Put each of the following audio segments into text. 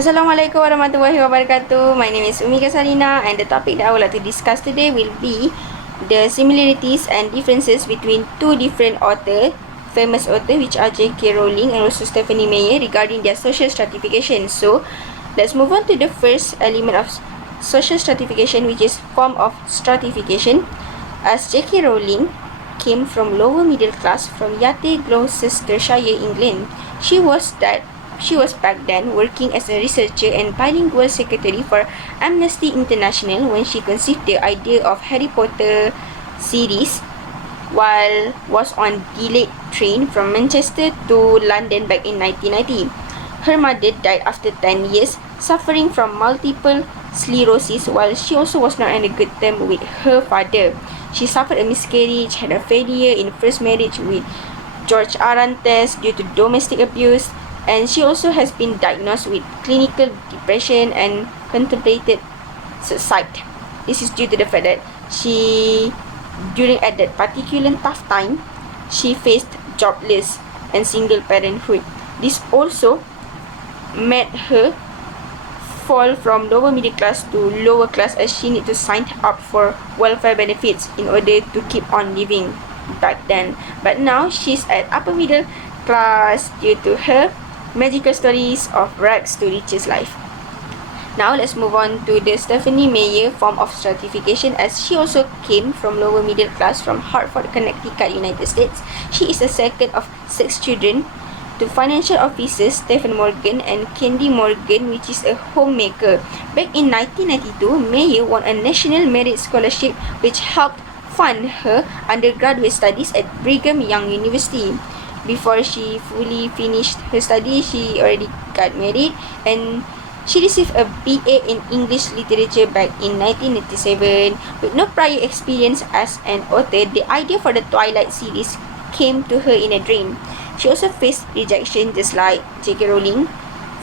Assalamualaikum warahmatullahi wabarakatuh. My name is Ummi Karsarina, and the topic that I would like to discuss today will be the similarities and differences between two different famous authors, which are J.K. Rowling and also Stephenie Meyer, regarding their social stratification. So, let's move on to the first element of social stratification, which is form of stratification. As J.K. Rowling came from lower middle class from Yate, Gloucestershire, England, she was back then working as a researcher and bilingual secretary for Amnesty International when she conceived the idea of Harry Potter series while was on delayed train from Manchester to London back in 1990. Her mother died after 10 years, suffering from multiple sclerosis, while she also was not on a good term with her father. She suffered a miscarriage, had a failure in first marriage with George Arantes due to domestic abuse, and she also has been diagnosed with clinical depression and contemplated suicide. This is due to the fact that at that particular tough time, she faced jobless and single parenthood. This also made her fall from lower middle class to lower class, as she need to sign up for welfare benefits in order to keep on living back then. But now she's at upper middle class due to her magical stories of rags to riches life. Now let's move on to the Stephenie Meyer form of stratification, as she also came from lower middle class from Hartford, Connecticut, United States. She is the second of 6 children to financial officers Stephen Morgan and Candy Morgan, which is a homemaker. Back in 1992, Meyer won a National Merit Scholarship which helped fund her undergraduate studies at Brigham Young University. Before she fully finished her study, she already got married, and she received a BA in English Literature back in 1987. With no prior experience as an author, the idea for the Twilight series came to her in a dream. She also faced rejection just like J.K. Rowling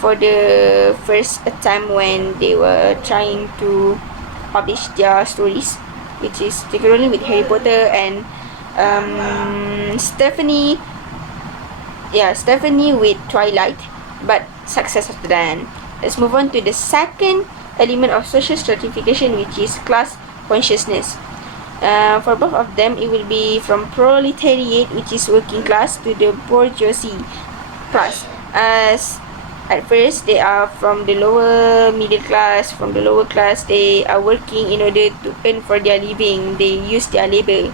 for the first attempt when they were trying to publish their stories, which is J.K. Rowling with Harry Potter and Stephenie with Twilight, but success after that. Let's move on to the second element of social stratification, which is class consciousness. For both of them, it will be from proletariat, which is working class, to the bourgeoisie class. As at first, they are from the lower middle class. From the lower class, they are working in order to earn for their living. They use their labor.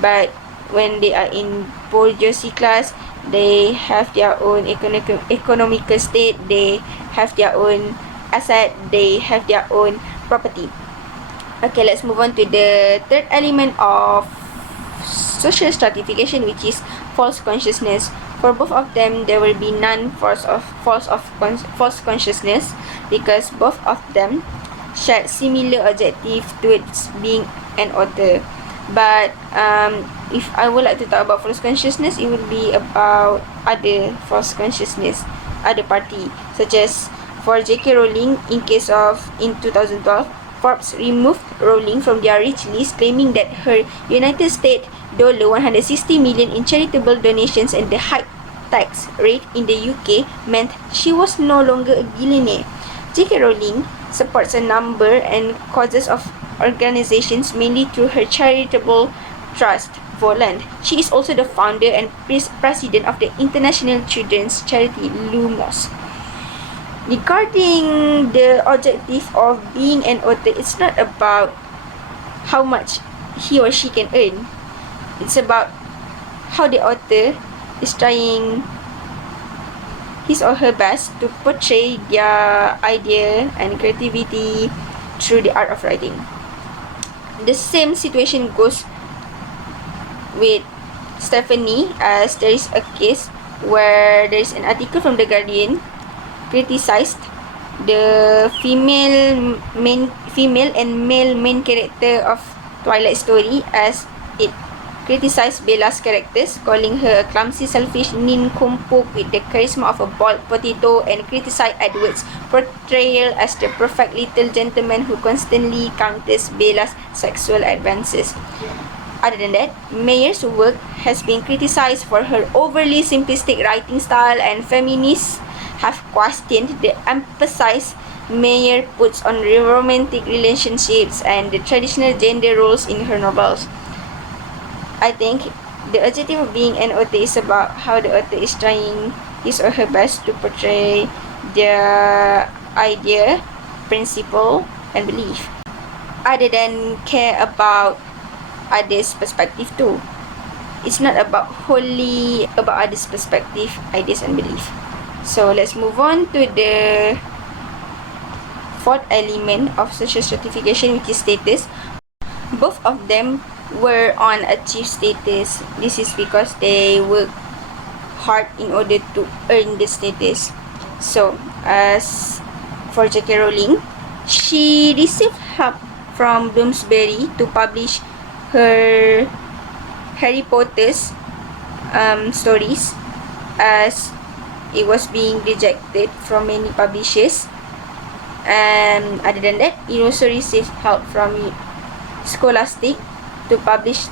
But when they are in bourgeoisie class, they have their own economical state, they have their own asset, they have their own property. Okay, let's move on to the third element of social stratification, which is false consciousness. For both of them, there will be none false consciousness, because both of them share similar objective towards being an author. But if I would like to talk about false consciousness, it would be about other false consciousness, other party, such as for J.K. Rowling. In 2012, Forbes removed Rowling from their rich list, claiming that her United States $160 million in charitable donations and the high tax rate in the UK meant she was no longer a billionaire. J.K. Rowling supports a number and causes of organizations, mainly through her charitable trust, Voland. She is also the founder and president of the International Children's Charity, Lumos. Regarding the objective of being an author, it's not about how much he or she can earn. It's about how the author is trying his or her best to portray their idea and creativity through the art of writing. The same situation goes with Stephenie, as there is a case where there is an article from The Guardian criticized the female and male main character of Twilight story, as it criticized Bella's characters, calling her a clumsy, selfish nincompoop with the charisma of a boiled potato, and criticized Edward's portrayal as the perfect little gentleman who constantly counters Bella's sexual advances. Other than that, Meyer's work has been criticized for her overly simplistic writing style, and feminists have questioned the emphasis Meyer puts on romantic relationships and the traditional gender roles in her novels. I think the adjective of being an author is about how the author is trying his or her best to portray their idea, principle, and belief, other than care about others' perspective too. It's not about wholly about others' perspective, ideas, and belief. So let's move on to the fourth element of social stratification, which is status. Both of them were on achieved status. This is because they work hard in order to earn the status. So, as for J.K. Rowling, she received help from Bloomsbury to publish her Harry Potter's stories, as it was being rejected from many publishers. And other than that, it also received help from Scholastic to publish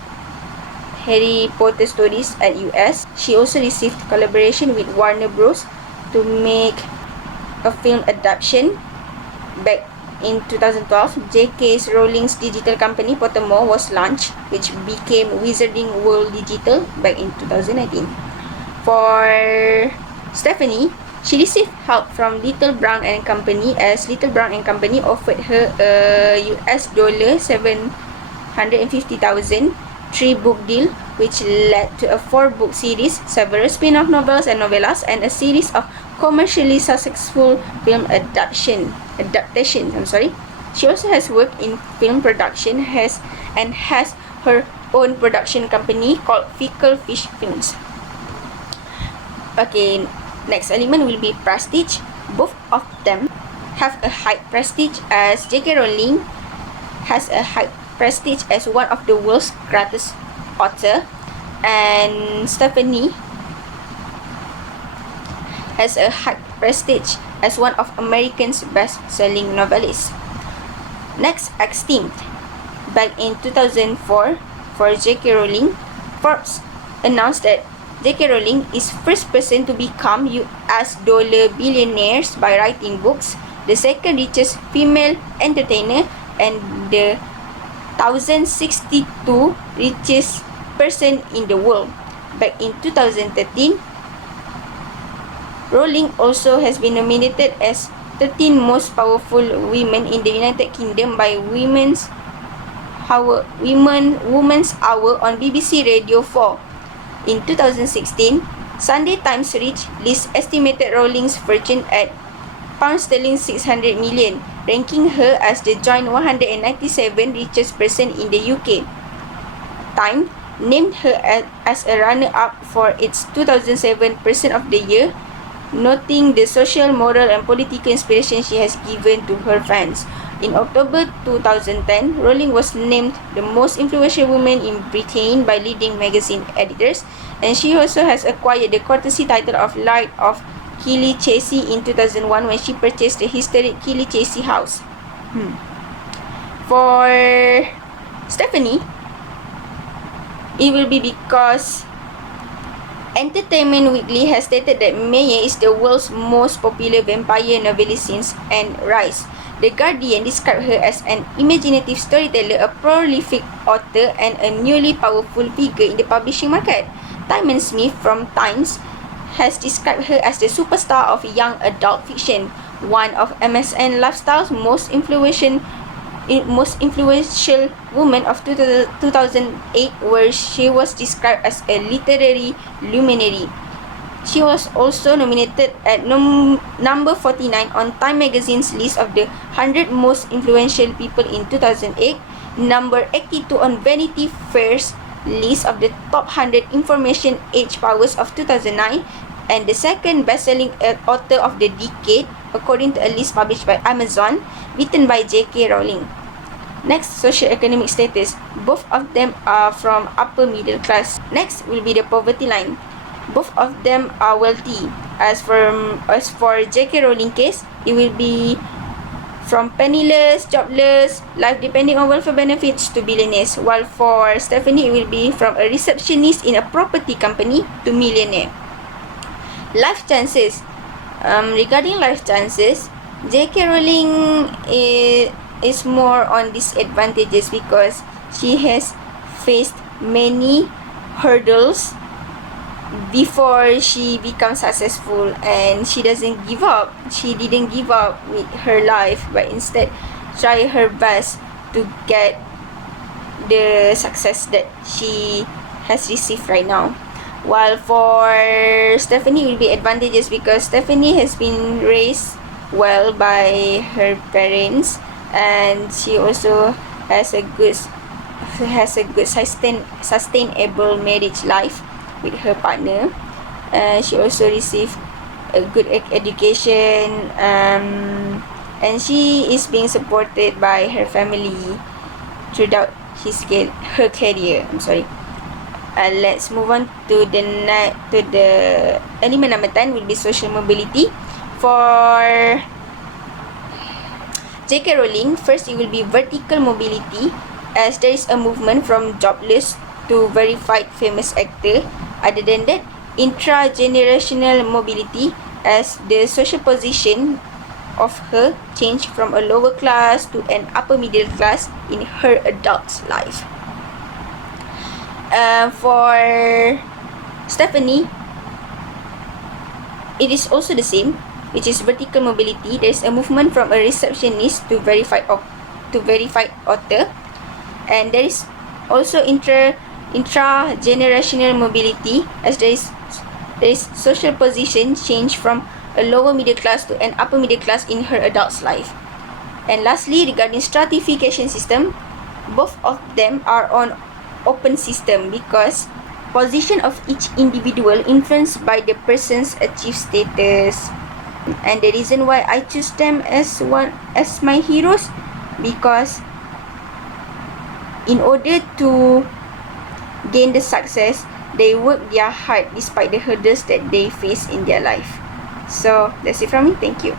Harry Potter stories at US. She also received collaboration with Warner Bros. To make a film adaptation. Back in 2012, J.K. Rowling's digital company Pottermore was launched, which became Wizarding World Digital back in 2019. For Stephenie, she received help from Little Brown and Company, as Little Brown and Company offered her a US $750,000 3-book deal, which led to a 4-book series, several spin-off novels and novellas, and a series of commercially successful film adaptations. She also has worked in film production and has her own production company called Fickle Fish Films. Okay, next element will be prestige. Both of them have a high prestige, as J.K. Rowling has a high prestige as one of the world's greatest author, and Stephenie has a high prestige as one of America's best-selling novelists. Next, extinct. Back in 2004, for J.K. Rowling, Forbes announced that J.K. Rowling is first person to become US dollar billionaires by writing books, the second richest female entertainer, and the 1,062 richest person in the world. Back in 2013, Rowling also has been nominated as 13 most powerful women in the United Kingdom by Women's Hour on BBC Radio 4. In 2016, Sunday Times Rich List estimated Rowling's fortune at £600 million, ranking her as the joint 197th richest person in the UK. Time named her as a runner-up for its 2007 Person of the Year, noting the social, moral, and political inspiration she has given to her fans. In October 2010, Rowling was named the most influential woman in Britain by leading magazine editors, and she also has acquired the courtesy title of Laird of Keeley Chasey in 2001 when she purchased the historic Keeley Chasey house. For Stephenie, it will be because Entertainment Weekly has stated that Meyer is the world's most popular vampire novelist since Anne Rice. The Guardian described her as an imaginative storyteller, a prolific author, and a newly powerful figure in the publishing market. Timon Smith from Times has described her as the superstar of young adult fiction, one of MSN Lifestyle's most influential women of 2008, where she was described as a literary luminary. She was also nominated at number 49 on Time magazine's list of the 100 most influential people in 2008, number 82 on Vanity Fair's list of the top 100 information age powers of 2009, and the second best-selling author of the decade, according to a list published by Amazon, written by J.K. Rowling. Next, socio-economic status. Both of them are from upper middle class. Next will be the poverty line. Both of them are wealthy. As for J.K. Rowling case, it will be from penniless, jobless, life depending on welfare benefits to billionaires, while for Stephenie, it will be from a receptionist in a property company to millionaire. Life chances. Regarding life chances, J.K. Rowling is more on disadvantages because she has faced many hurdles before she becomes successful, and she doesn't give up. She didn't give up with her life, but instead try her best to get the success that she has received right now. While for Stephenie will be advantages because Stephenie has been raised well by her parents, and she also has a good sustainable marriage life with her partner. She also received a good education, and she is being supported by her family throughout her career. Let's move on to the element number 10 will be social mobility. For J.K. Rowling, first it will be vertical mobility, as there is a movement from jobless to verified famous actor. Other than that, intra-generational mobility, as the social position of her changed from a lower class to an upper middle class in her adult life. For Stephenie, it is also the same, which is vertical mobility. There is a movement from a receptionist to verified author, and there is also intra-generational mobility, as there is social position change from a lower middle class to an upper middle class in her adult life. And lastly, regarding stratification system, both of them are on open system because position of each individual influenced by the person's achieved status. And the reason why I choose them as my heroes, because in order to gain the success, they work their hard despite the hurdles that they face in their life. So that's it from me. Thank you.